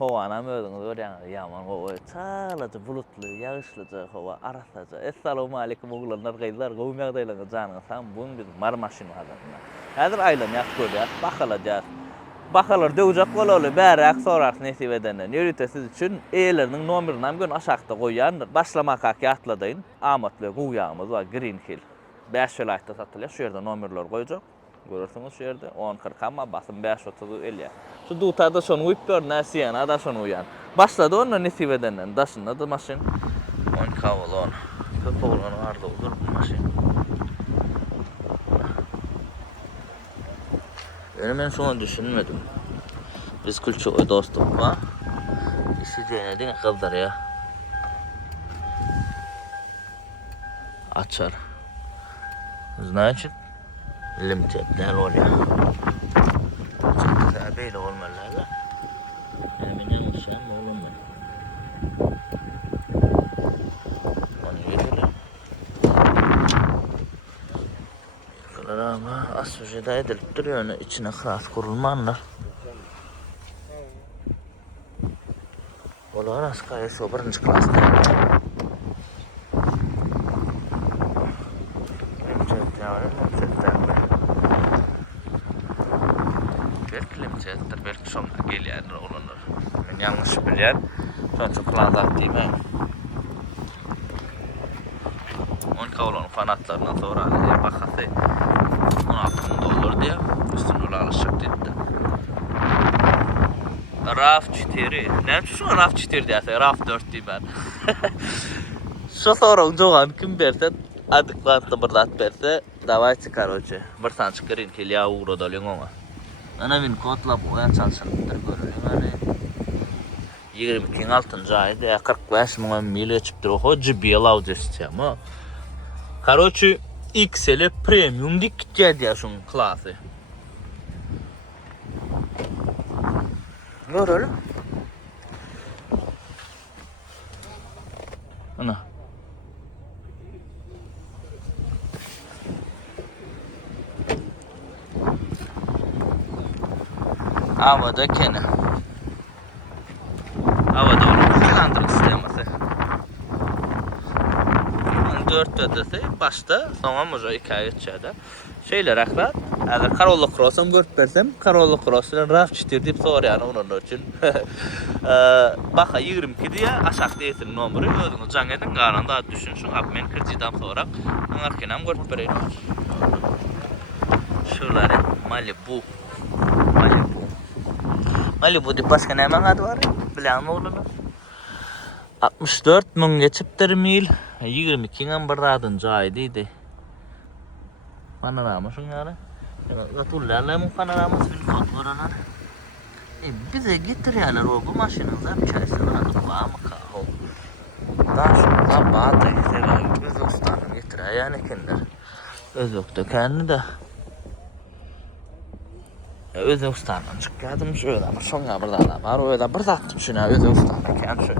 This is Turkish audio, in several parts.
Havanam özüňiz görýäňiz ýaman gowy, çalaja bulutly, ýagyşlyja hawa arasaja. Assalamu alaykum oglanlar, gaýlar, gowy ýagdaýlaryňyz janyňyz sam. Bugun biz Marmaşyn bazarynda. Häzir aýlanýak görýär, bakalajak. Bakalar döwjek bolaly, bärak sorak nesip edenden. Ýörüte siz üçin eýleriniň nomerini hem gün aşakda goýýandyr. Başlamak hak ýatladyn. Amatly goýýağymyz var, Green Hill. 5 ýylaýda satylýar, şu ýerde nomerler goýjak. Görürsüňiz şu ýerde 10-40 amma basym 5-30 elýär. Şu dutada şonu uýup gör, näsiýen, ada şonu uýan. Başlady onda nesip edenden, daşynda maşyn. 10 kawlon. Köp bolan arda olur bu maşyn. Men şonu düşünmedim. Biz külçe dostum var. İşi denedik kızlar ya. Açar. Значит, limitler oluyor. Çok böyle olmalılar da. Hemen yanlışan olmuyor. Onu yediler. Ama asıcıda edilip duruyor, içine kras kurulmanlar. Olar askaya şu birinci klasta. Belki sonra gelýär olanlar. Men yanlış bilýär. Şonça klazat diýmem. 10 kawlon fanatlarından sonra bakasy $16,000 diye üstüne alışık dedi. RAV4. Ne şu RAV4 diýse, RAV4 diýmän. Şu soraň jogan kim berse, adekvatly bir zat berse, давайте, короче, bir sançyk Green Hill euro dolyň oňa. Ana men kodlap oýan çalşanypdyr görýän. 22-6-njy aýda 45.000 mil geçipdir. O JBL audio sistemi. Короче, XL premium dikkat diýär şoň klasy. Göreli. Ana. Havada kene. Havada silindir sistemasi. 4 ötesi başta, sonra moja 2 ay geçýärdi. Şeyler akrat. Häzir Corolla Cross'um görüp bersem, Corolla Cross bilen RAV4 diýip sorýan onun üçin. Baka 22 diýe aşakda ýetir nomeri, özüňiz jaň edin, garanda düşünşiň, hap men kirjidam sorak, aňarkenam görüp bereýin. Şolary Malibu. Malibu diýip başga näme ady bar? Bilen bolany. 64.000 geçipdir mil, 22-ňden bir radynjy aý diýdi. Panorama şuňary. Gatullarla mu panoramasy bir fotoğraflar. Bize getirýärler o bu maşynyňda käsini adyp barmaka. Daşda batı ýa Özbekistandan getirýän ekenler. Özbekde kände. Özbekistandan çykýardym şöyle, ama şoňa bir zat bar, o da bir zat şuna Özbekistandan kän şu.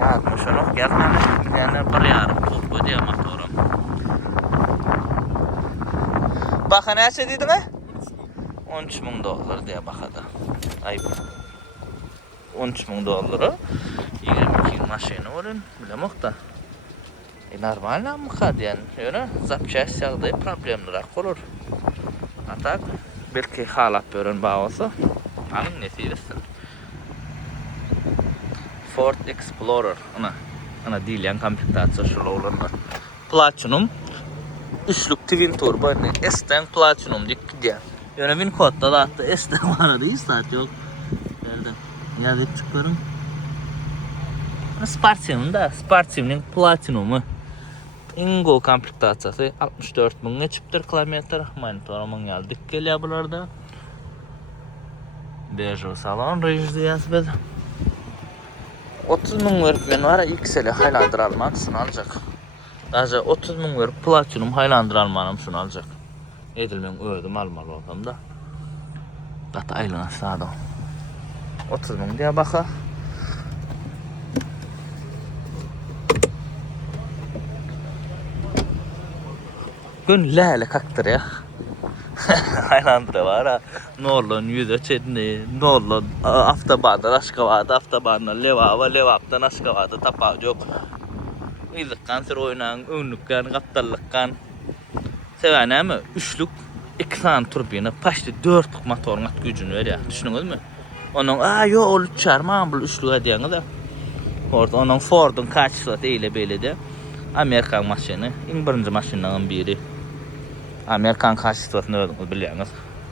Ya şonu gezmeli, yani bir ýarym turbo diýär motorum. Baka näçe diýdiňe? $13,000 diýe bakada. Aýp. $13,000. 22 maşyna bolan, bilemokda. Normal mı kadyan? Öyle zapças ýagdaý problemlirak bolar. Atak belki halap beren bagasa. Alın nesirsin. Ford Explorer ana diýilen komplектasiýa şol olanlar. Platinum üçlük twin turbo S-ten Platinum diýip. Ýöne win kodda da atdy S-ten barada istat ýok. Geldi. Ýazyp çykaryn. Sportivniň Platinumy. Ingo komplектasiýasy 64.000 geçipdir kilometr. Monitoramyň ýaldyk gelýär bularda. Bejo salon rejissiyasy 30.000 verip men var XL Highlander alman şunu aljak. Daja 30.000 verip Platinum Highlander almanım şunu aljak. Edilmen öýdüm almaly bolsam da. Gat aýlana sada. 30.000 diýe baka. Gün läle kaktyr ya. aylandıra var ha. Norlun yüze çedini, Norlun Aftaban'dan Aşkabat'a, Aftaban'dan Levap'a, Levap'tan Aşkabat'a tapa yok. Izıkkan sir oynan, önlükkan, kaptallıkkan. Sevene mi? Üçlük, 2 tane turbina, paştı 4'lük motorun at gücünü veriyor. Düşünüңiz mü? Onun, yo, ol çarmağın bu üçlüğe diýeniz da. Orada onun Ford'un kaçsat eyle beyle de. Amerikan maşini, en birinci maşinlardan biri. Amerikan kaçsatını ödünüz biliyorsunuz.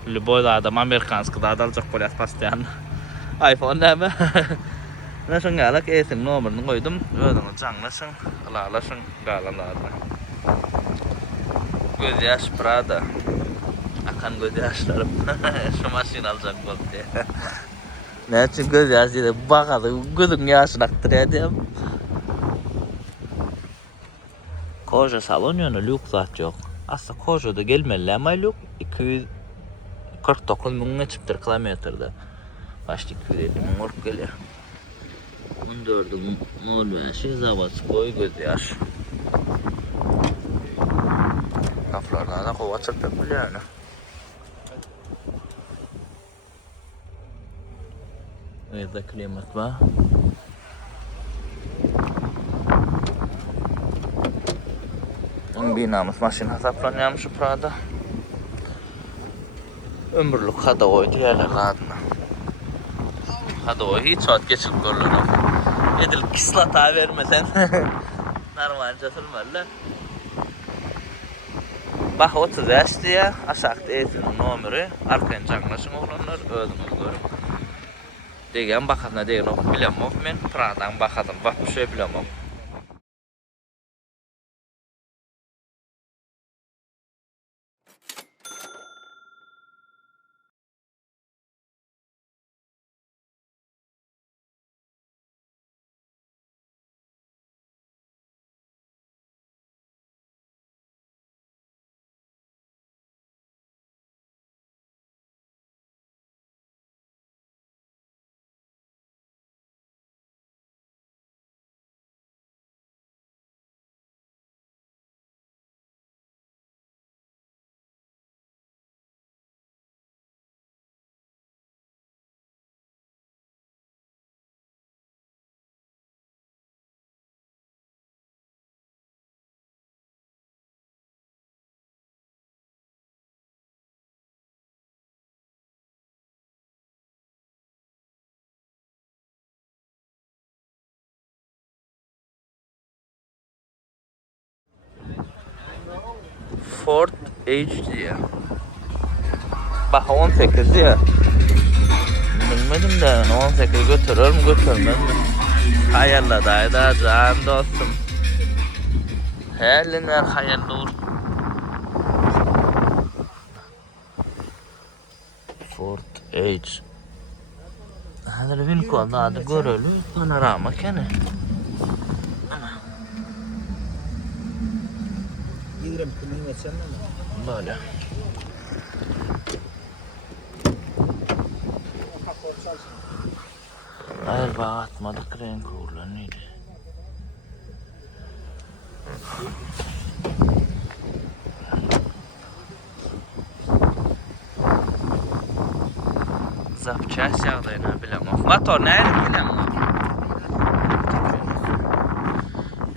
Любой adam Amerikanskı da alacak polis pastayan. iPhone ne mi? Nasıl galak esin numarını koydum. Ödünüz canlasın, alalasın, galanlarına. Göz yaş Prada. Akan göz yaşlarım. Şu maşin alacak bol diye. Ne için göz yaşı diye bakadı. Gözün yaşını aktırıyor diyeyim. Koca salon yönü lük zat yok. Aslında Koja'da gelmeli ama lük 249 bin çıktır kilometrede. Başta 250 bin ork geliyor. 14'ün Norveç'i Zavatskoy göz yaş. Kaflardan da kova çırpıp biliyor yani. Evde klimat var. Binamız maşin hesaplanıyormuş şu Prada. Ömürlük Hadovoy diyorlar adına. Hadovoy hiç saat geçilip görülür. Edil kislata vermesen normalce sürmerler. Bak 30 yaş diye aşağıda eğitimin numara arkadan canlaşın oğlanlar ödümüz görüp. Degen bakadına degen ok bilemem men Prada'dan bakadım bak bir şey bilemem. Ford H diye. Bak 18 ya. Bilmedim de 18 götürür mü götürmez mi? Hayırlı dayda can dostum. Helinler hayırlı olur. Ford H. Hadi bir konuda adı görülü. Panorama kene. Giderim kılıyım etsen mi? Böyle. Hayır bak atmadık renk uğurlanıydı. Zapças yağdayına bilemem. Motor nerede bilemem.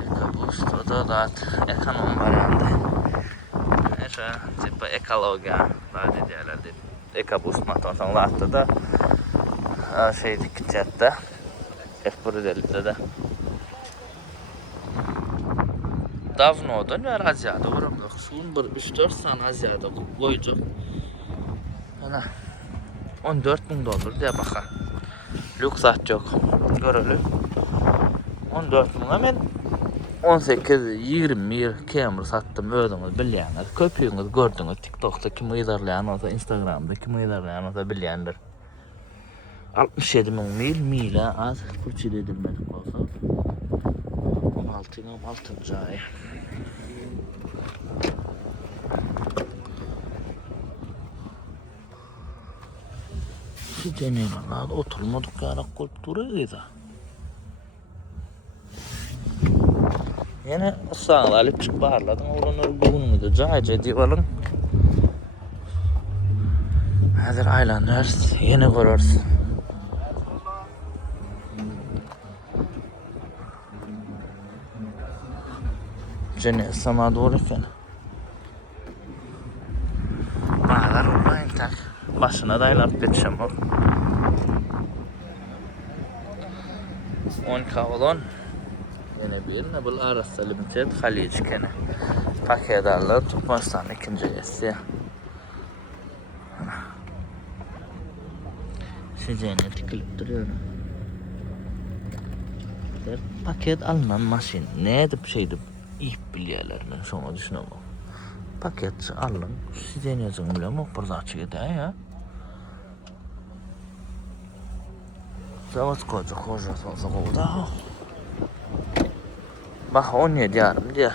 Ekaboost o da ekonom variantı. Neyse tipa ekologa daha dediğerlerdi. Ekaboost motor sonra attı da şey dikkatte. F150'de de. Davno'dan var Asya'da vuramıyor. Şunun bir 3-4 tane Asya'da koyacak. Ana. 14 bin dolar diye baka. Lüks at yok. Görülü. 14 bin hemen 18-20 kamera sattım ödünüz bilýänler. Köpüňiz gördüňiz TikTok'ta kim ýazarlaýan bolsa, Instagram'da kim ýazarlaýan bolsa bilýändir. 67 bin mil az pulçil edilmedik bolsa. 16-6 ay. Şu deneyimler oturmadık yarak koyup duruyor da. Yine sağlayıp çık bağırladım. Oranı bugünümü de cahil ediyorlar. Hazır aylanırız, yeni görürüz. Cene sama doğru iken. Bağlar olayın tak. Başına da aylanıp geçeceğim o. 10 kavalon. Yine birine bul arası limited Haliç kene. Paket alır, Turkmenistan ikinci esi. Sizene tikilip duruyor. Paket alınan maşin ne edip şeydi iyi biliyorlar ben sonra düşünüyorum. Paket alın, sizene yazın bile mi burada açık eder ya. Zavod koca olsa koda. Bak 17 yarım diye.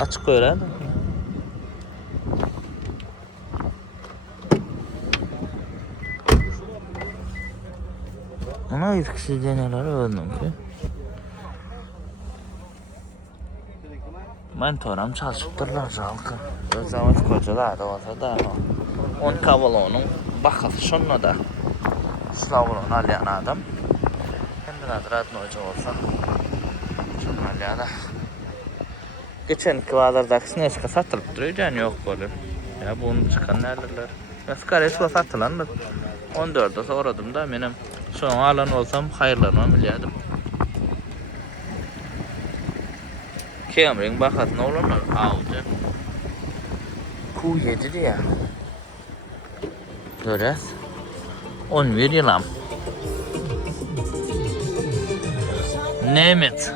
Açık öğren. Ona ilk sizdeneler öğrendim ki. Ben toram çalışıp durlar жалко. Zavod kocalar da olsa da. 10 kavalonun bakıp şunla da. Slavron alayan adam. Kendine adratın hoca olsa. Şunla alayan da. Geçen kıvadardaki sineşka satılıp duruyor yani yok böyle. Ya bunu çıkan neredeler? Asgari su satılanlar. 14'de soradım da benim şu an alan olsam hayırlanmam biliyordum. Camry'nin bakatın olanlar Audi. Q7 diye. Görez. 11 yılam. Nemet.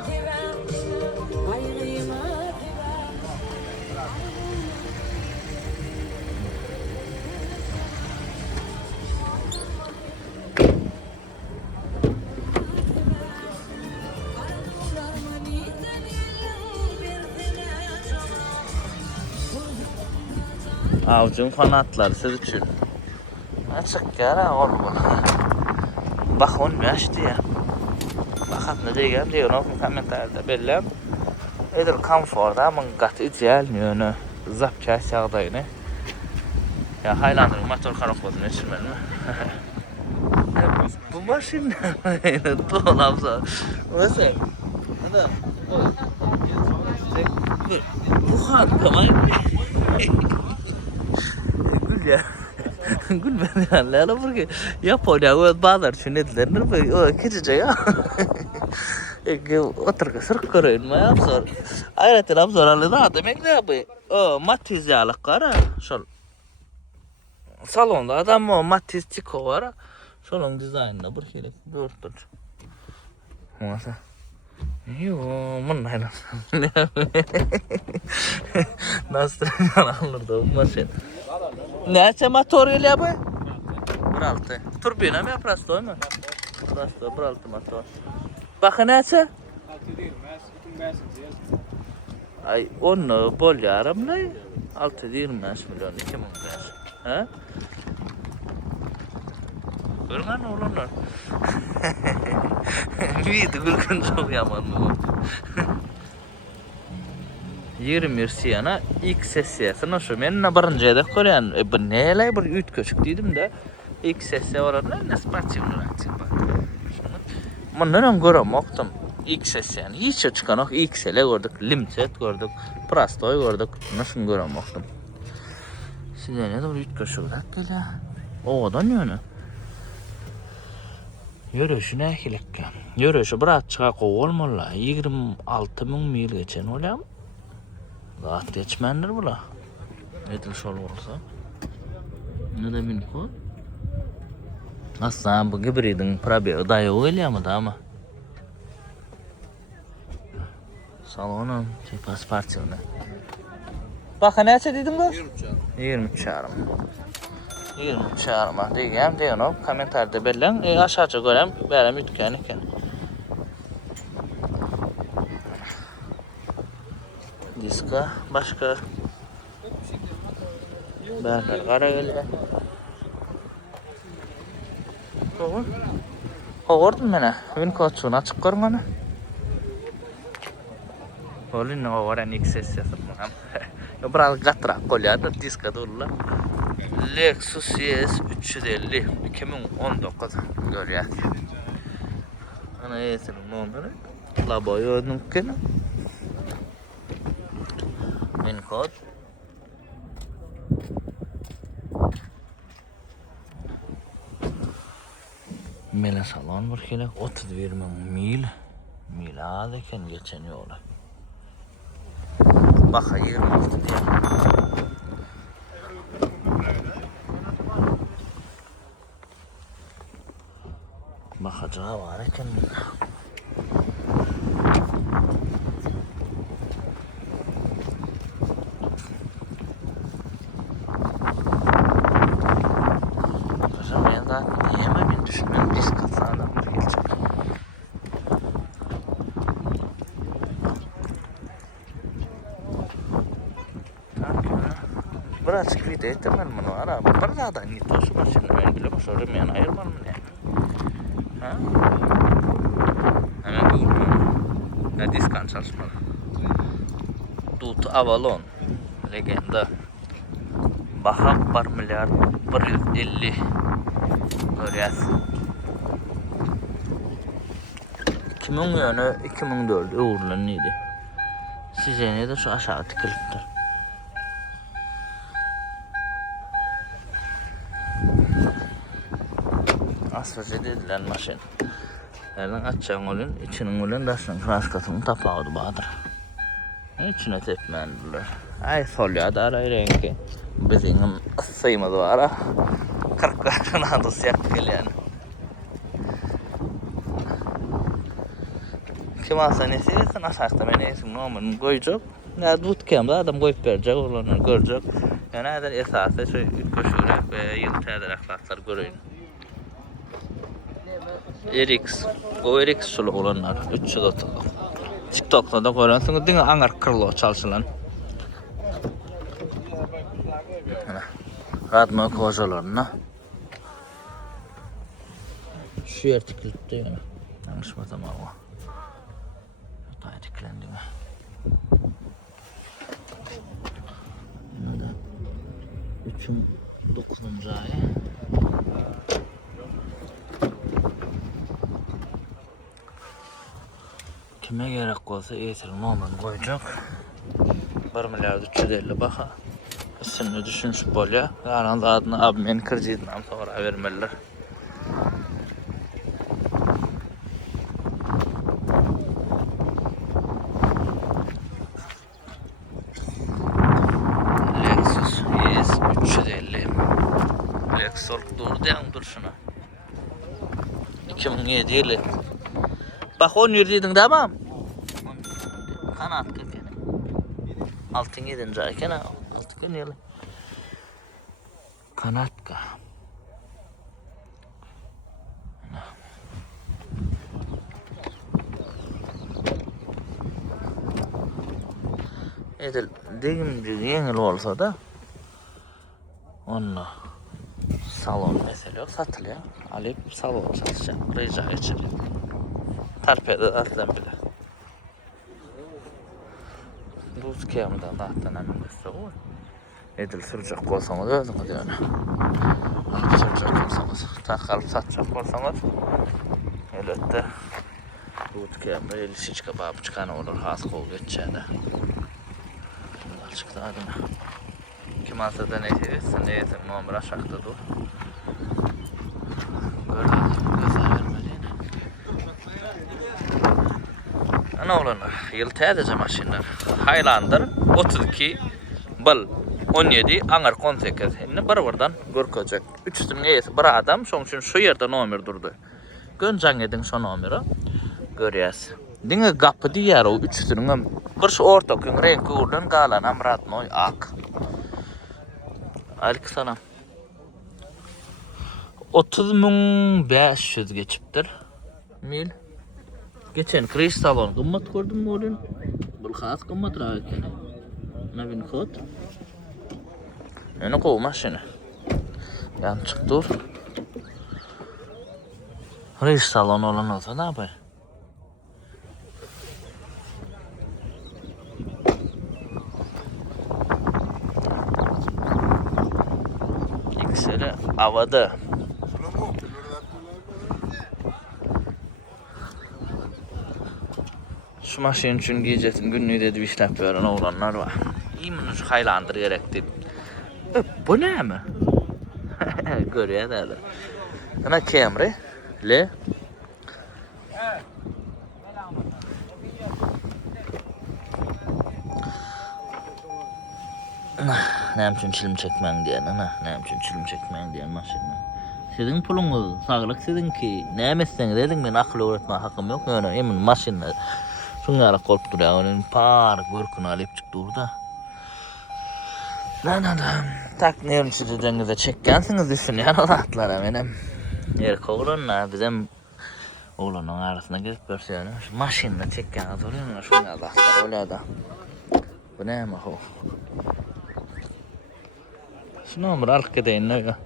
Avcım fanatları siz için. Açık yara oğlum. Bak 15 diye. Bakat ne diyeceğim diyor onu komentarda belli. Edir komforda ama kat ideal yönü zapça sağdayını. Ya Highlander motor karakolu geçirmeli mi? Bu maşin ne? Dolapsa. Nasıl? Hadi. Bu harika mı? Gül ya. Gül ben yani porque Japonya o bazar düşünediler. O keçice ya. Otur sırk körüyün mü yapsar? Ayrıca yapsar alı da demek ne yapıyor? O Matiz yalık kara. Şol. Salonda adam o Matiz Chico var. Şolun dizaynına bir şeyle dört. Masa. Yo, mun hayran. Nasıl alırdı o maşin? Ne motor ile bu? 1.6. Turbina mı prasto mu? Prasto 1.6 motor. Bakın neyse? Ay onu bol yarım ne? 625 milyon 2005. Ha? Görmen oğlanlar. Vidi gülkün çok yaman mı? 20 siyana ilk sesiyasına şu menna barıncaya da koruyan bu neyle bir üt köşük dedim de ilk sesiye oranlar ne spatsiyonu açık bak. Bundan görüm oktum ilk sesiyanı hiç çıkan ok ilk sele gördük limited gördük prastoy gördük nasıl görüm oktum. Size ne de bir üt köşük da gele. O da ne onu? Yürüyüşü ne hilekka? Yürüyüşü bırak çıka kovulmalı. 26.000 mil geçen olayım. Rahat geçmendir bula. Nedir şol olsa? Ne de min kod? Aslında bu gibridin probeli dayı öyle ama da ama. Salonun tipas partiyonu. Bakın neyse dedim bu? 23 çağırım. 23 çağırma diyeceğim deyin o komentarda belirlen aşağıca görem verem ütken iken. Diska başka berler kara geliyor. Kovurdum beni. Ben koçunu açık görmeni. Olin o varan ilk ses yapmam. Biraz gatırak kolya da diska durla. Lexus ES 350 2019 görýär. Ana eselim nomeri. Laboy mümkin. Min kod. Mele salon bir kere 31 mil. Mil az eken geçen yola. Baka 26 diye. Bakacağı var eken. Kızım ben zaten yeme ben düşünmem risk atsa adamlar gelecek. Birazcık video etmem bunu ara. Bir daha da nitosu başını ben bile başarım yani ayırmam yani. Ha? Hemen görmem. Ne diskan çalışmalı. Dut Avalon. Legenda. Baha 1 milyar 150 görüyoruz. 2000 yönü 2004 uğurlanıydı. Size ne de şu aşağı tıkılıptır. Asfacı dedilen maşin. Nereden açacağın olun, içinin olun, daşının kraskatını tapağıdı bağdır. İçine tepmendiler. Ay solya da ara rengi. Bizim sıymadı var ha. 40 yaşına da siyak geliyor. Kim alsa nesiyesin aşağıda ben esim numarını koyacak. Ya bootcamp'da adam koyup verecek, olanları görecek. Yani eder esası şu köşürek ve yıl tədər ahlaklar göreyim. RX, o RX sulu olanlar 330. TikTok'ta da koyarsınız, dine angar kırlo çalışılan. Radmo kocalarına. Şu yer tıklıktı yani. Yanlış mı tamam o. Yatağa tıklandı mı? Burada 3.9. ay. Kime gerek olsa eğitim numarını koyacak. 1 milyar 350 baka. Üstünü düşünmüş bolya. Yarın adını abimeni kırcıydın sonra vermeliler. Lexus ES 350. Lexus durdu yan dur şuna. 2007 yılı. Bak 10 yürüdüydün tamam. Kanat kökeni. Altın yedin zaten ha. Altın yılı. Kanatka. Edil degimci yengil olsa da onunla salon mesele yok satılıyor. Alıp salon satacağım. Rica geçelim. Tarpede atlan bile. Buz kıyamdan dağıttan hemen gösteriyor. Edil sürecek olsanız özünüz yani. Alıp sürecek olsanız. Takalıp satacak olsanız. Elbette buz kıyamda elisi çıkıp abi çıkan olur. Has kol geçeceğine. Şimdi çıktı adına. Kim alsa da ne edilsin ne yetim numara aşağıda dur. Göze vermediğine. Ana olanlar, yıl tədəcə maşinlər. Highlander 32 bal 17 angar 18. Şimdi buradan görkəcək. Üçüsünün eyesi bir adam, şoň üçün şu yerde nomer durdu. Göncan edin şu nomeri. Görýäs. Diňe gapy diýär o üçüsünün bir orta gün rengi urdan galan amratmoy ak. Aleykümselam. 30.500 geçipdir. Mil. Geçen kriz salon kımmat gördüm mü oğlum? Bu khas kımmat rahatken. Ne bin kod? Ne kov maşını? Yan çıktı. Kriz salon olan olsa ne yapar? Avada. Şu maşin üçün gecesin günlüğü dedi işlep veren oğlanlar var. İyimin şu haylandır gerekti. Bu ne mi? Görüyor da. Ana Camry. Le. Ne için çilim çekmen diyen ana. Ne için çilim çekmen diyen maşinle. Sizin pulunuz sağlık sizin ki. Ne emezsen dedin ben akıl öğretme hakkım yok. Yani emin maşinle. Şunlara korkup duruyor. Onun par görkünü alıp çıktı orada. Lan adam. Tak ne yönü sizi denize çekkensiniz düşünüyor. O rahatlar benim. Erkek oğlanla bizim oğlanın arasına girip görüyor. Maşinle çekken duruyor. Şunlara rahatlar öyle da. Bu ne mi o? Şunu ömür alıp gideyim ne ya?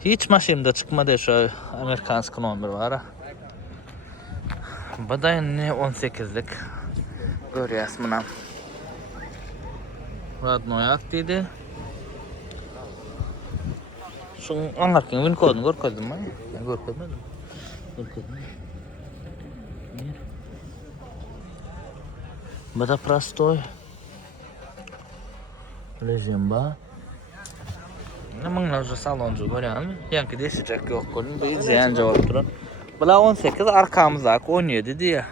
Hiç maşinimde çıkmadı şu Amerikansk numara var ha. Bu da ne 18'lik. Görüyorsun bunu. Radnoyak dedi. Şunun anlarken win kodunu görkedin mi? Ben görkemedim. Görkedim. Bu da prostoy. Lezimba. Bunlar da saloncu görüyorsun. Yankı değişecek yok konum. Bir izleyen cevap durun. Bula 18 arkamızda 17 diye.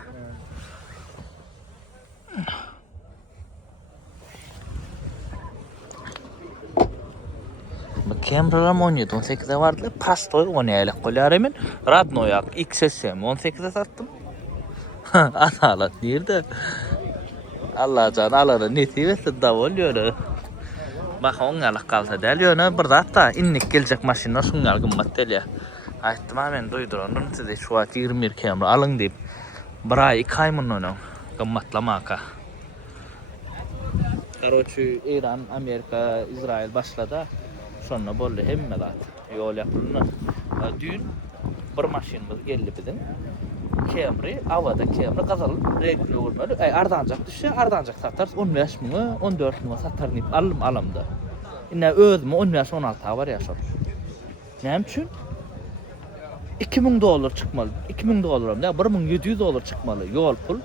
Bu Camry'lar 17 18'e vardı. Pastoy 17'lik koyarımın. Radnoyak XSM 18'e sattım. Analat nerede? Allah can alanı netivesi davuluyor. Bak onlarlık kalsa deliyor. Bir hatta inlik gelecek maşinler şunlar gımmat deliyor. Aytdım ben duydurundum size şu an 20 Camry alın deyip. Bir ay 2 ay mı onu gımmatlamaka. Karoçu İran, Amerika, İsrail başladı. Sonra böyle hemme zaten yol yapılır. Dün bir maşinimiz geldi bizim. Camry, avada Camry kazanıp renkli olmalı. Ardancak düşse Ardancak satarız 15 mı 14 mı satar deyip alımda. Yine özümü 15 16 var yaşar. Ne için? $2000 çıkmalı. $2000 ne? $1700 çıkmalı. Yol pul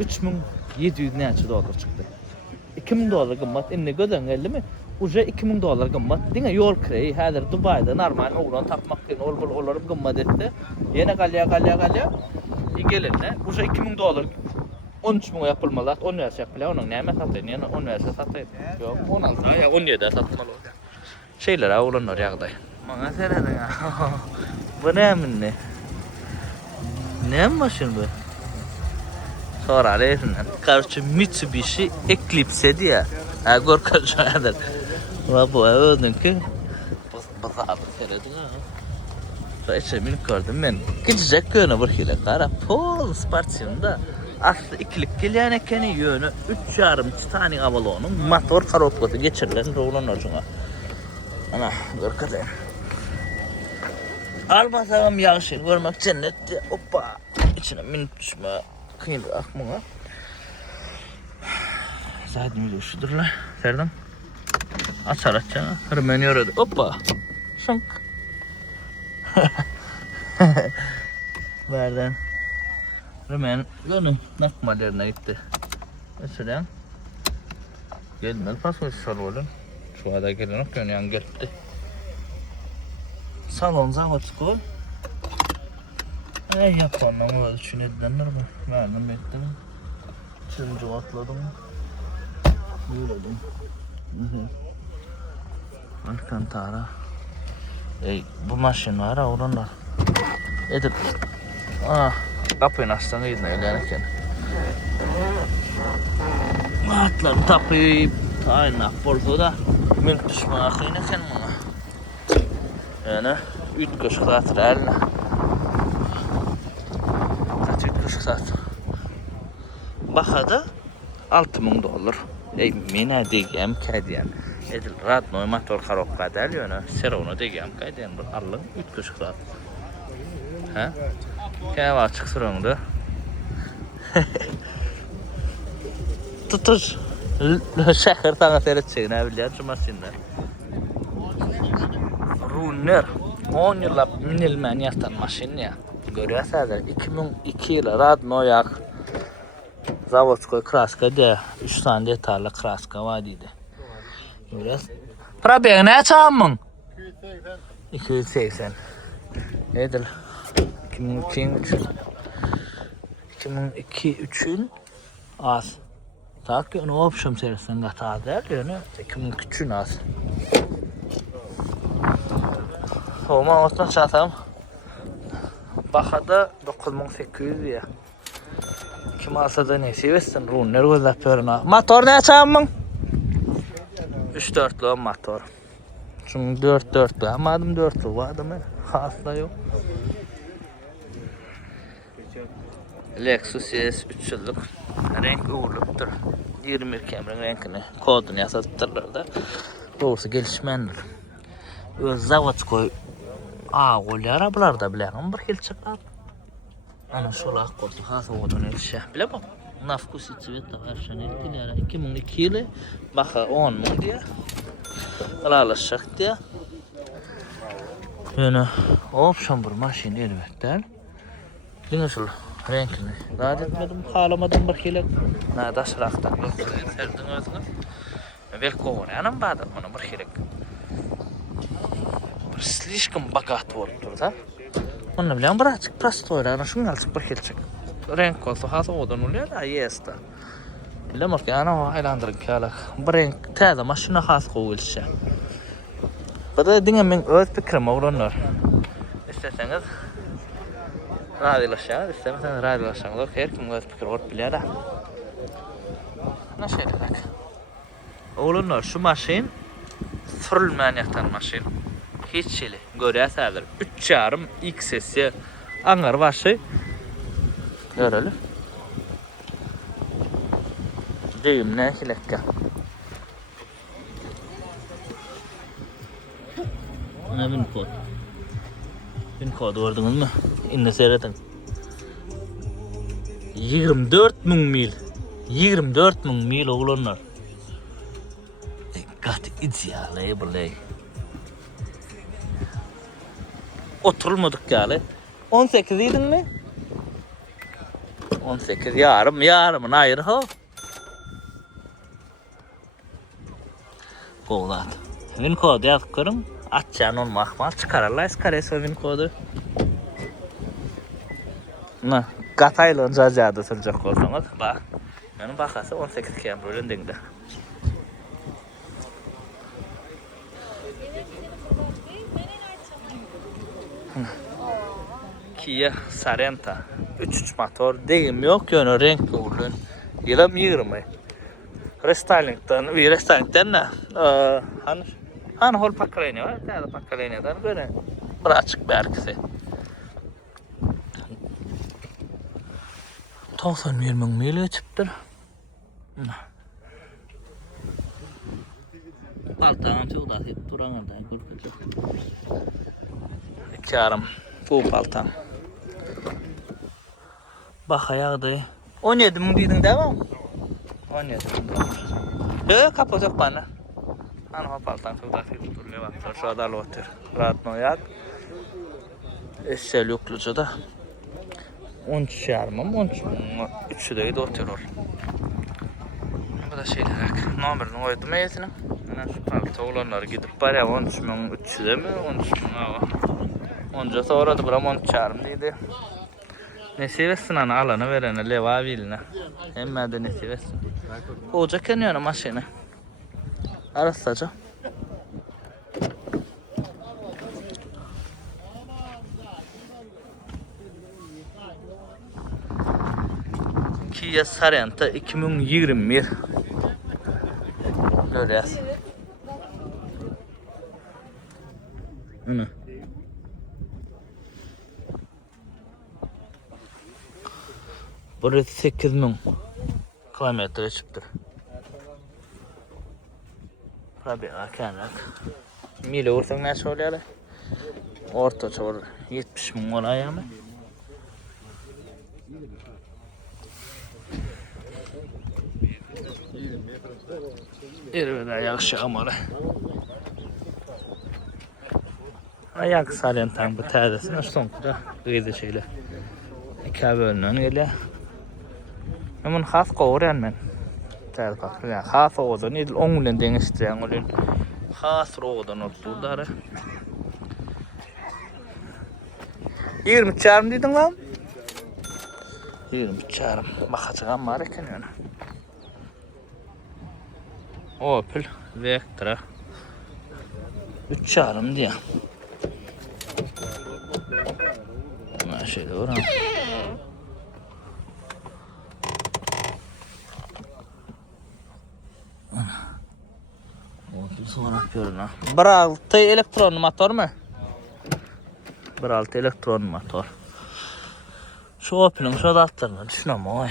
$3700 neçe dolar çıktı. $2000 gımmat inne göden geldi mi? Uca $2000 gımmat. Dine yol kireyi hazır Dubai'de normal oğlan tapmak için olur gımmat etti. Yine kalya. Gelinle uca $2000 $13.000 yapılmalı. 10 lirası yapılıyor. Onun neyme satayım? Yani 10 lirası satayım. Yok 16 ya 17'de satmalı. Şeyler oğlanlar yağday. Bana serede ya. Bu ne emin ne? Ne maşın bu? Sonra reysinden. Karşı Mitsubishi Eclipse diye. Ha korkunç şeyler. Bu öldün ki. Bazı serede ya. Reyse min gördüm ben. Gidecek yönü bir hile kara. Pol Spartium'da. Aslı ikilik gelen ekeni yönü 3,5 tane avalonun motor karopkası geçirilen roğlan orcuna. Ana korkadayım. Almasam yağışını görmek cennette. Hoppa. İçine minip düşme. Kıyımda akmına. Zaten bir uşudur la. Serdim. Açar açana. Hırmen yoradı. Hoppa. Şunk. Verden. Hırmen yönü nakmalarına gitti. Mesela. Gelmez pasmış salonun. Şu anda gelen ok yönü gitti. Salon zavodskoy. Japonla mı düşünediler mi? Verdim ettim. Şimdi cevapladım. Yürüdüm. Alcantara. Bu maşin var ha oranlar. Edip. Kapıyı açsan iyiydin eğlenirken. Atlar tapıyı aynen bolsa da mülk düşman akıyla sen bana. Yani 3 kışık zaten eline. Zaten 3 kışık zaten. Bakada $6,000. Mina diyeceğim kadiyem. Edil radno motor karok kadar yani. Seronu diyeceğim kadiyem. Alın 3 kışık zaten. Ha? Kaya açık sorundu. Tutur. Şäher taňa seretçegi näbilýär şu maşynda. Runner 10 ýyllap minilmän ýatan maşyn ýa. Görýärsiňiz 2002 ýyly Radnoyak zavodskoy kraska de 3 tane detallı kraska var diýdi. Görýäs. Probeg näçe amyň? 280. Edil 2002-3'ün az. Tak ki onu option serisinden gatadır yani 2003'ün az. Homa otna çatam. Bakada 9800 ya. Kim alsa da ne seversin runner gözlep görünə. Motor näçe amyň? 3-4'lü motor. Çünkü 4-4'lü ama adım 4'lü var adamı hasla yok. Lexus S 3 yıllık renk uğurluptur. 20 kemrin renkini kodunu yasattırlar da doğrusu gelişmendir. Öz zavodskoy ağol arabalar da bilen bir kil çıkar. Ana şola kodu hasa odun elşe bile bak. Nafkusi цвета verşan ettiler 2002 yılı baka 10 mun diye alaşak diye. Yani option bir maşin elbette. Yine şol renkini rahat etmedim, halamadım bir kile. Nada şıraktan serdin özünü. Belki oğrayanım badım bunu bir kile. Bir slişkim bakat olup da. Onu bilen bir açık prostoyla, ana şunu alçık bir kilçik. Renk olsa hasa odan oluyor da yesta. Bilemir ki ana aylandırın kalak. Bir renk taze maşına has koyulsa. Bu da dine men öz fikrim oğlanlar. İsterseniz radyolaşan, istemezsen radyolaşan da her kim öz fikir ort bilir. Ne şeyler bak. Oğlanlar şu maşin sürülmeyen yatan maşin. Hiç şeyli. Görüyorsanız 3.5 XS angar başı. Görülür. Deyim ne hilekka. Ne bin kod? Bin kod gördünüz mü? İnne seyredin. 24.000 mil. 24.000 mil oğlanlar. Gat ideal böyle. Oturulmadık yani. 18 idin mi? 18 yarımın ayrı ha. Kolat. Win kodu yazıklarım. Açacağın olmak çıkarırlar. Iskaraysa win kodu. Ne? Gatayla cacadı sıracak olsanız. Bak. Benim bakası 18 km bölündüğünde. Kia Sorento 3.3 motor deyim yok yani renk uğurluğun yılım 20 Restyling'dan bir Restyling'dan ne hani hol pakkaleyni var daha pakkaleyni'den böyle bir açık bir arkası 91 min mil geçiptir paltağım çoğda hep duranında gülkücü 2,5 bu paltam. Bak ayağıdı. 17 min dedin değil mi? 17 min. Yok kapot yok bana. Ana o paltam çok da hep duruyor bak. Şu adalı otur. Radnoyak. Eşel yokluca da. 13 yarımım. 13 min. 3'ü de oturur. Bu da şeyler bak. Numarını koydum eyesine. Ana şu palta olanlar gidip var ya 13 min 3'ü de mi? 13 min hava. Onca sonra da buram 13 yarım deydi. Nesivessin ana alanı verene leva biline. Hemen de nesivessin. Hoca keniyor maşını. Arasaca. Kia Sorento 2021. Görüyoruz. Hı. Burası 8.000 kilometre çıktı. Tabii akanak. Mil olursan ne söylüyorlar? Orta çor 70.000 olay ama. Erwede yaxşı amara. Ayak salyan tam bu təzəsini soňra geydi şeyle. İki bölünen gele. Hemen has qoğuran men. Təz bak. Ya has oğudan idil oňulen deňişdirän olen. Has oğudan otdurlar. 20 çarm dedin lan? 20 çarm. Bakacağım var eken yani. Opel Vectra 3 çarm diye. Ne şeyde var ha? Opel sonra yapıyorum ha. 1.6 elektron motor mu? 1.6 elektron motor. Şu Opel'in şu datlarını düşünüyorum o.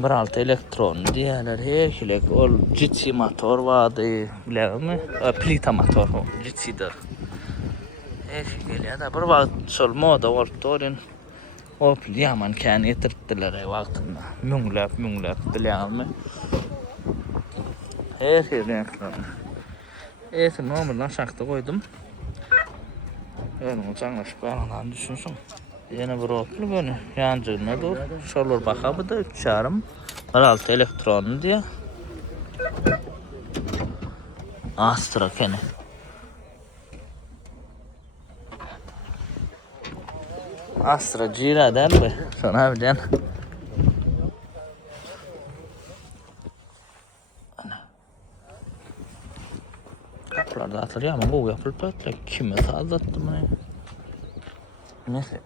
1.6 elektron diğerler hekilek ol GT motor vardı bilemem mi? Plita motor o GT'dir. Hekil ya da bir vakit sol moda oldu orin Opel yaman kan getirttiler vaktinde. Müngläp bilemem mi? Hekil renkler. Esin nomurdan şaktı koydum. Öyle uçanlaşıp arandan düşünsün. Yine bir Opel böyle yancığına dur. Şolur bakabı da 3 çarım. 1.6 elektronu diye. Astra kene. Astra Gira der mi? Sana bilen. Kapılarda atılıyor ama bu yapılıp ötle. Kime sağlattı bunu? Neyse.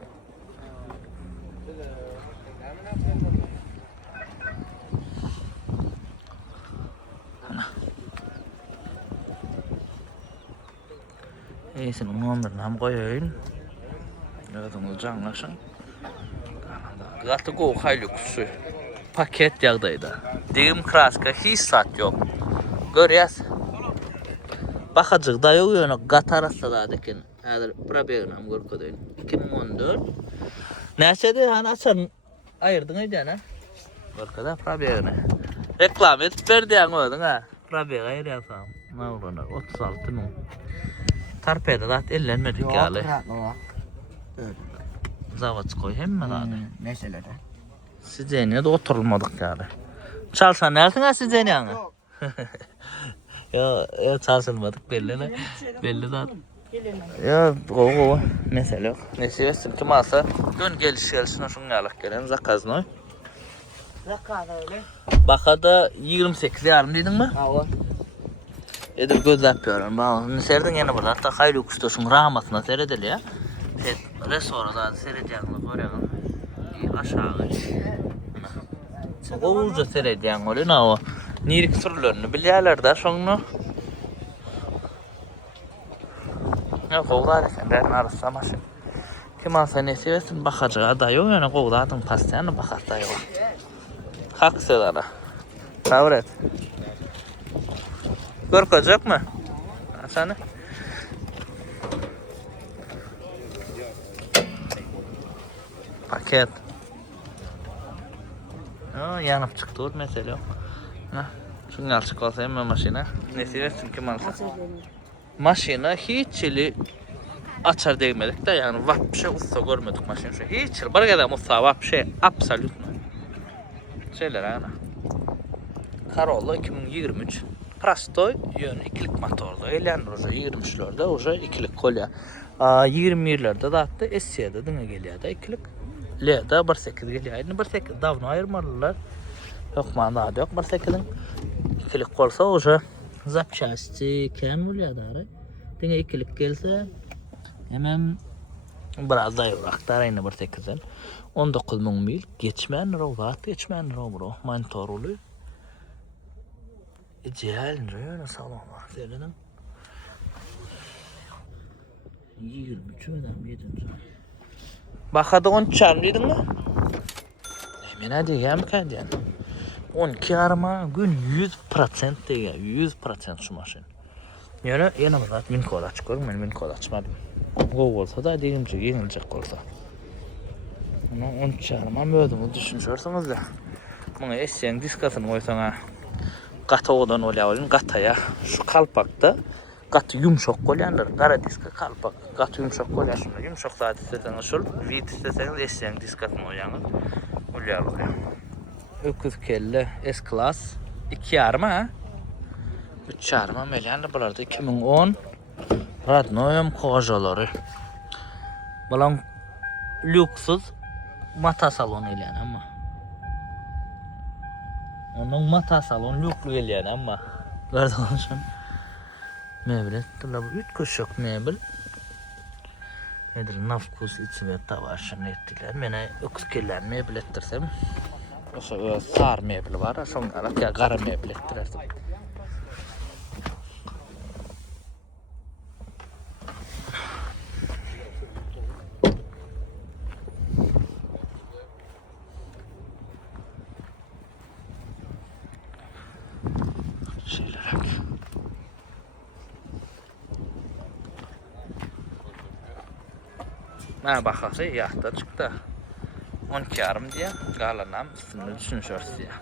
Sen numarını hem koyayım. Yazımız canlaşın. Gatı go Hilux'u. Paket yağdaydı. Dim kraska hiç sat yok. Görüyoruz. Bakacak da yok yani gat arası da dekin. Eğer probeyim hem görküdeyim. 2014. Neyse hani açan ayırdın öyle ne? Görküde probeyim. Reklam et verdi yani oldun ha. Probeyim ayır yapalım. Ne olur 36 nun. Tarpeda da ellenmedik yani. Zavod koy hem mi daha? Meselede. Sizeniye de oturulmadık yani. Çalsan nereden ha sizeniye? Ya çalışılmadık belli ne? Belli zaten. Ya o mesele yok. Neyse versin kim alsa gün gelişine şunu alıp gelen zakaz ne? Zakaz öyle. Bakada 28 yarım dedin mi? Ha o. Edip göz yapıyorum. Bana serdin yine burada. Hatta hayli kustosun rahmatına seyredil ya. Restorada seyredeceğini koyalım. Aşağı. Oğuzca seyrediyen oluyor ne o? Nirik türlerini biliyorlar da şunu. Ya kovlar efendilerin arasında maşın. Kim alsa ne seversin bakacağı da yok yani kovdadın pastayanı bakarsa yok. Hak sedara. Tavır et. Korkacak mı? Sana? Paket. Yanıp çıktı o mesele yok. Şunu açık olsa hemen maşina. Neyse versin kim alsa. Maşina hiç ili açar değmedik de yani vapşe usta görmedik maşina. Hiç ili. Bargada usta vapşe absolut. Şeyler yani. Corolla 2023. Prastoy yönü ikilik motorlu. Eğlenir oca 23'lerde oca ikilik kolya. 20'lerde de hatta S'ye de geliyor da ikilik. L'de 1.8 geliyor. Yani 1.8 davno ayırmalılar. Yok manada yok 1.8'in. İkilik olsa oca zapçasti ken oluyor da. Dine ikilik gelse hemen biraz daha yoraktar aynı 1.8'den. 19.000 mil geçmeyen rahat geçmeyen bro. Mantor oluyor. Cehal rüyana salon var derinin. 23 önem yedinci. Bakada 10 çarm dedin mi? Emine diyeceğim kendi yani. 12 arama gün 100% diye 100% şu maşın. Yani yanımda min kod açıyorum ben min kod açmadım. O olsa da diyelimce yenilecek olsa. Ama 10 çarma mödümü düşünüyorsanız da. Buna eşeğin diskasını koysana. Gata odan olýan gataya şu kalpakda gatı yumşak bolýandyr. Gara diska kalpak gatı yumşak bolýar şunda. Yumşak zat isteseniz şol, wit isteseniz esýän diskatyn bolýanyz. Bolýar. Öküz kelle S-Class 2,5 ha? 3,5 melyan bularda 2010 Radnoyam kojalary. Balan lüksus mata salonu ilən amma. Onun mata salonu lüksü ilən amma. Gördüňiz şunu. Mebel, bu 3 köşek mebel. Nedir nafkus içine tavaşını ettiler. Mene öküz kellen mebel ettirsem. Oşa sar mebel var, şoňa gara mebel ettirerdim. Mä bakasy ýahta çykdy. 12,5 diye galanam üstünde düşünüşürsüz ya.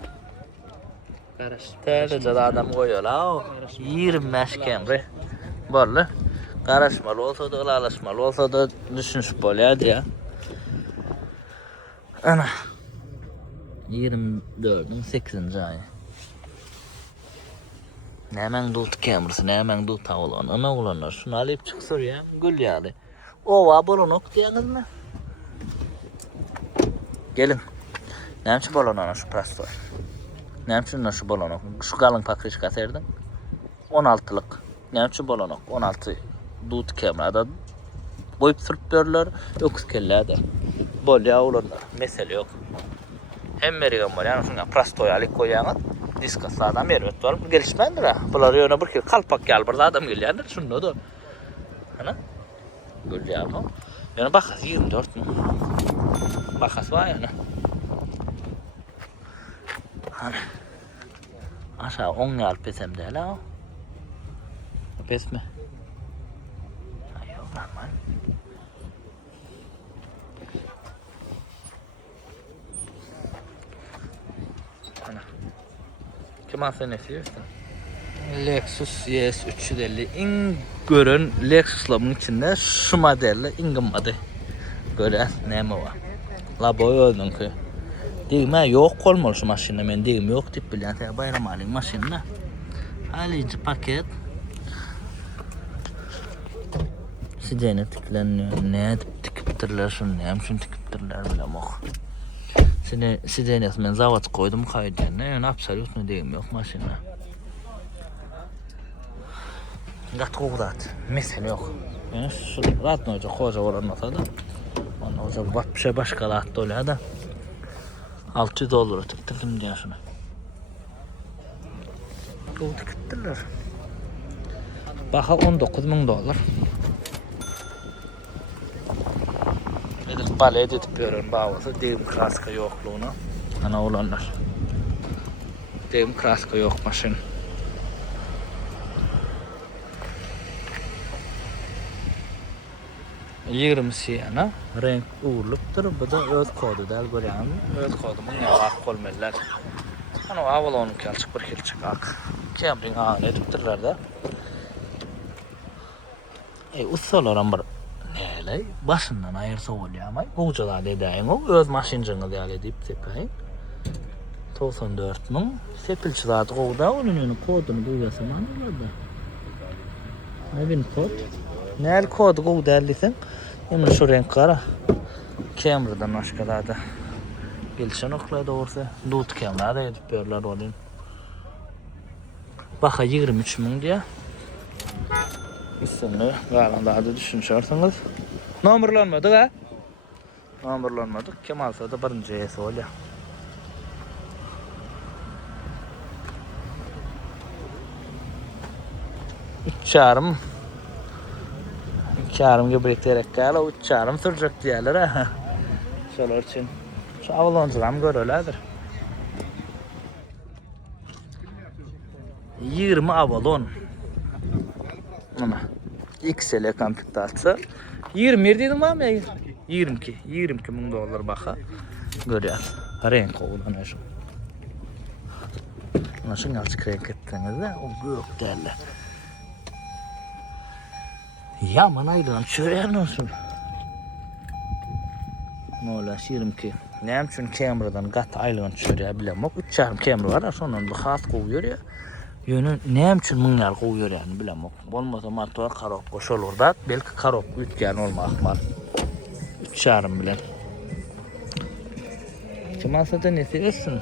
Terde adam koyuyorlar. 25 kemre. Bolly. Garaşmalı olsa da, alaşmalı olsa da düşünüş bolýar ya. Ana. 24'ün 8-nji aýy. Nämen dut kemrisi, nämen dut tawlan. Ana ulanlar şunu alyp çyksur ya, gül ýaly. Owa bolonok diýeniňmi? Gelin. Näçe bolonok şu prastoy? Näçe şu bolonok? Şu galyň pakrişka serdim. 16'lık. Näçe bolonok? 16 dut kemrada goýup sürüp berler, öküz kelläde. Bolýar ulanlar, mesele ýok. Hem berigen bolýar, şuňa prastoy alyp koýýaňyz. Diskasy adam berip borup gelişmendir ha. Bular ýöne bir kere kalpak ýaly bir adam gelýändir, şunda da. Ana? Bolýar mı? Ýöne bakas 24 mi? Bakas var ýöne. Ana. Aşağı 10 ýaly pesem däl ha. Pesmi? Aýo, normal. Ana. Kim alsa nesiyorsun? Lexus ES 350 in görün Lexus'ların içinde şu modelle ingimadi. Göre näme var? La boýadyn ki. Diýme ýok bolmaly şu maşyna men diýim ýok diýip bilýän. Bayram alyň maşyna. Alyjy paket. Sidene tiklenýär. Näde tikipdirler şunu, näme şunu tikipdirler bilemok. Sidene men zawat koydum kaýdyn. Näme absolutny diýim ýok maşyna. Gat goğdat, mesele yok. Yani şu ratno hoca koca oranmasa da onun hoca bak bir şey başka rahat oluyor da $600 tıktırdım diye şuna. O tıktırlar. Baha $19.000. Edip bale edip görün bağlısı deyim kraska yokluğuna. Ana olanlar. Deyim kraska yok maşın. Siyana renk uğurlupdur. Bu da öz kodu däl görýän. Öz kodumyň ýawak bolmalylar. Ana awalonyň kalçyk bir kelçik ak. Kemring aň edipdirler de. Ussalaram bir näle başyndan aýyrsa bolýarmy? Goňjalar edäýin o öz maşynjyňy däl edip tepäýin. 94 000 sepilçi zat gowda onuň koduny duýasam anlarda. Näbin kod? Näl kodu gowda dälisen? Hem şu renk kara. Cameradan başkalarda. Gelişen okla doğrusu. Dut kamerada edip berler olin. Baka 23 000 diye. İsimli galanda adı düşünürseniz. Numaralanmadık ha? Numaralanmadık. Kim alsa da birinci esi oluyor. Uçarım. Uçarım gibi biriktirerek gel, uçarım sürecek diyorlar ha. Şolar için. Şu avlantıram görürlerdir. 20 avalon. Ama XL komplektasiya 20 dedim var mı ya? 22 $22,000 baka görüyoruz. Renk olan şu. Şuna açık renk etseniz de o gök derler. Yaman aylan çöreğin olsun. Ne ola 22. Näme üçin Camera'dan gat aylan çöreği bilemok. 3,5 Camera var, sondan bir has goýuyor ya. Ýöne näme üçin müňler goýuyor ýani bilemok. Bolmasa motor karop goşulur da, belki karop ütgen olmak var. 3,5 bilen. Çimasada ne seversin?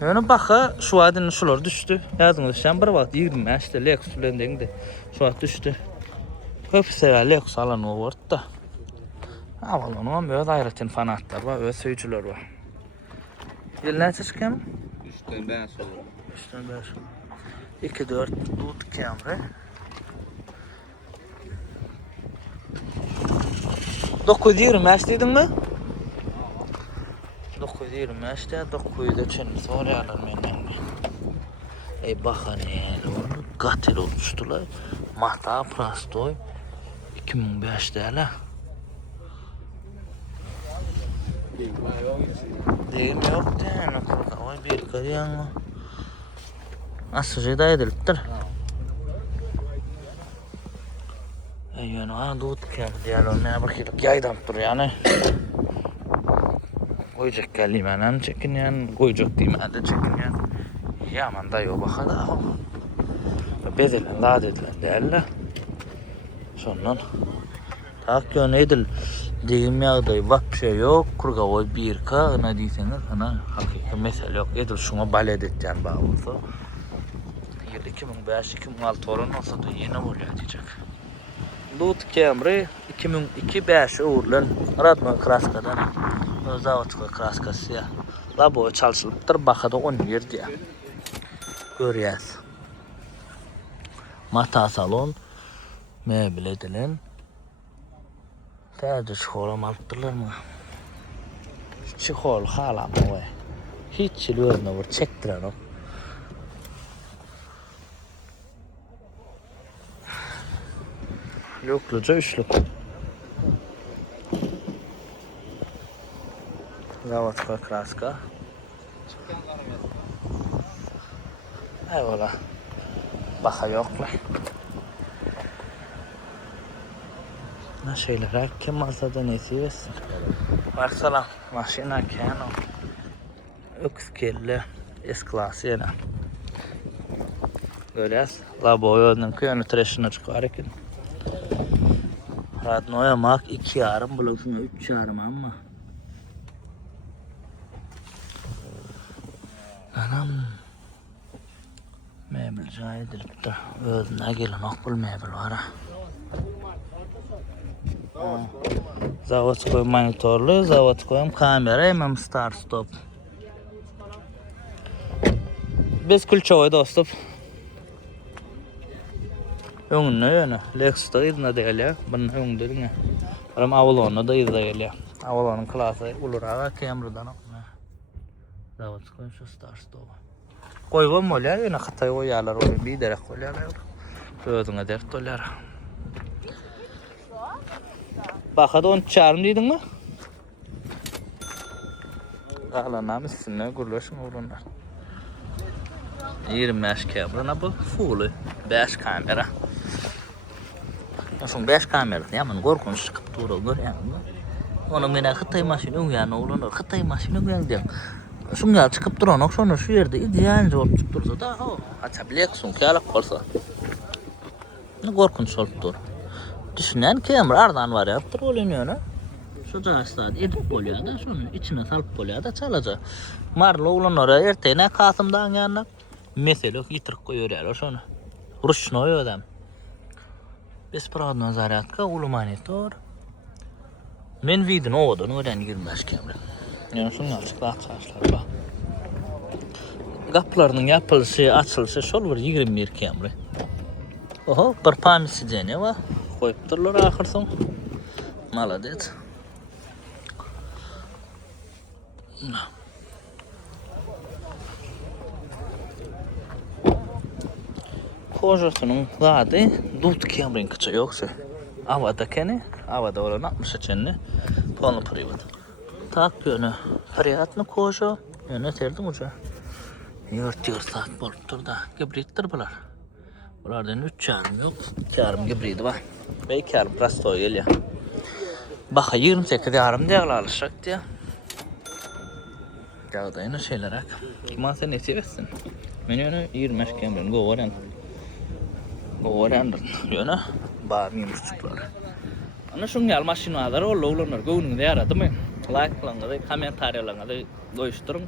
Ýöne baka şu adyn şular düştü. Ýazyňyz şan bir wagt 25'te Lexus bilen deňdi. Şu wagt düştü. Köp sever Lexus alan owart da. Avalan öz aýratyn fanatlar var, öz söýçüler var. Ýyl näçe çykan? 3'ten 5 olur. 3'ten 5. 2-4 dut Camry. 920 diýdinmi? 925'te 900'e çenli soraýarlar menden. Ey bahane, gatel olmuşdular. Mahta prastoy 2005'te hala. Deyim yok yani, kurkavay bir kariyan mı? Nasıl ediliptir? Yani ha dutken diyelim ne bakayım yaydamdır yani. Koyacak geleyim yani çekin yani koyacak diyeyim hadi çekin yani. Yaman da yok bakada o. Bedelen daha dedilen değerli. Sondan tak yön edil diyeyim ya da vak bir şey yok. Kurgavoy 1K ne diyseniz ana hakiki mesele yok. Edil şuna baled edeceğim bağ olsa. Yıl 2005-2006 oran olsa da yeni oluyor diyecek. Dut Camry 2002-5 uğurlan Radman kraskadan Zavodskoy kraskası ya. Labo çalışılıptır bakada 10 yer diye. Görüyoruz. Mata salon mebel edilen sadece şolam alttırlar mı? Şol hala mı o? Hiç ilörüne var çektiren o. Yokluca üçlük. Zavodskoy kraska. Eyvallah. Baka yokla. Ne şeyler kim varsa da nesiyiz. Varsalam maşina Kano. Öküz kelle S-Class yana. Görüyoruz. Laboyonun köyünü treşine çıkar ekin. Radnoya mak 2,5 buluşuna 3,5 ama. Anam. Mebel cay edilip de özüne gelen okul mebel var ha. Zavodskoy monitorlu, Zavodskoy kamera, hem start stop. Bez kulçoy dostum. Öňüne ýöne Lexus'da ýylyna degel ya, bunun öňünde diňe. Aram Avalon'da da ýylyna ya. Avalon'un klasy uluraga Camry'dan okna. Zavodskoy şu start stop. Koygon bolýar, ýöne Hatay goýarlar, o bir derek bolýar. Özüňe dert bolýar. Bakada 10,5 diýdiňmi? Galanam üstüne gurlaşyň urunlar. 25 kamera bu full 5 kamera. Son 5 kamera yaman gorkunç çıkıp durur görýärmi? Onu mene Hatay maşyny öňýärne ulanır. Hatay maşyny öňýär. Şuňa çıkıp duran sonra şu ýerde ideal bolup çıkıp dursa da o açabileceksin kalak bolsa. Ne gorkunç bolup dur. Düşünen kamera ardan variantlar bolýar. Şu jastat edip bolýar da şonu içine salyp bolýar da çalacak. Marly ulanlar ertene Kasımdan ýanyna mesele ýitirip goýýarlar şonu. Ruşnoy adam. Besparadna zaryadka ulu monitor. Men video odan ören 25 kamera. Yani şunu açıklar bak. Kaplarının yapılışı, açılışı şol bir 21 kamera. Oho, bir pamisi dene va. Koyup durlar ahırson. Maladet. Kojasynyň zady dut Camry'ň kıça ýoksa. Awada kene, awada olan 60 çenli. Ponu privat. tak yönü. Priyatny koşo. Yönü terdim uca. Yurt saat bolup turda. Gibrittir bular. Bulardan 3,5 yok. 2,5 gibridi var. Ve 2,5 prastoy gelýär. Baha 28,5 diýär alışak diýär. Gawdaýyny şeylerak. Kimän sen neçe bersin? Men ýöne 25 kemden gowaran. Gowarandyr. Ýöne bar minusçuklar. Ana şoň ýal maşynalar olanlar göwnüňde ýaradymy? Like-laňyzy, kommentariýalaňyzy goýuşduryň.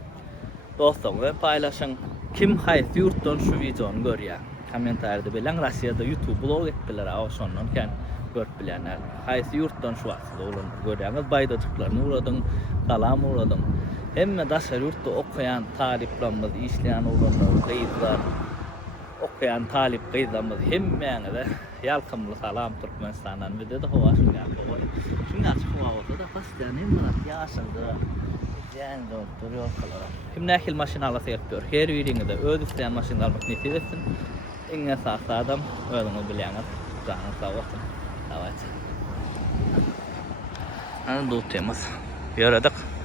Dostlar, paylaşın. Kim haýsy ýurtdan şu videonu görýär? Kommentarda bilen Russiýada YouTube blog etdiler, awşondan kan görüp bilenler. Haýsy ýurtdan şu wagtda olanlar görýäňiz, baýdaçyklaryny uradyň, galam uradyň. Hemme daşary ýurtda okuyan taliplerimiz, işleýän olanlar, gyýdlar, okuyan talip gyýdlarymyz hemmeňize ýalkymly salam Türkmenistandan bizde hawa şuňa gowy. Şuňa hawa bolsa da pastiýan hemme ýaşady. Yani duruyor kalara. Kim nähil maşynalar sepýär? Her biriňizde öz isleýän maşynalar näçe etsin? Eňe sağ adam özüňiz bilýäňiz. Janyň sağ bolsun. Dawat. Ana bu temiz. Ýöredik.